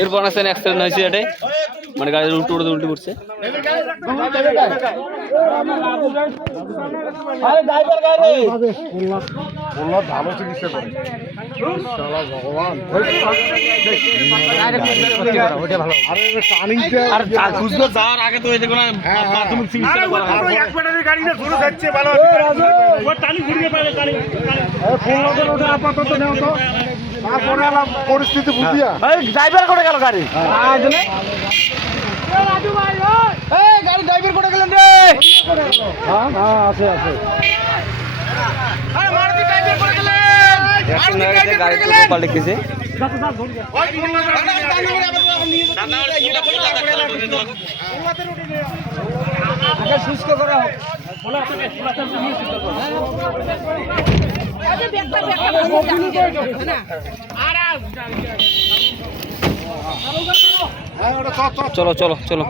এরপর আছেন অ্যাক্সিডেন্ট হয়েছে এটাই মানে গাড়ির উল্টি পড়ছে ভালো চিকিৎসা করে ভগবান যাওয়ার আগে তো প্রাথমিক চিকিৎসা পরিস্থিতি বুঝিয়া ড্রাইভার করে গেল গাড়ি গাড়ি ড্রাইভার করে গেলেন রে আছে আছে পাল্টে গেছে সুস্থ করা হোক চলো চলো চলো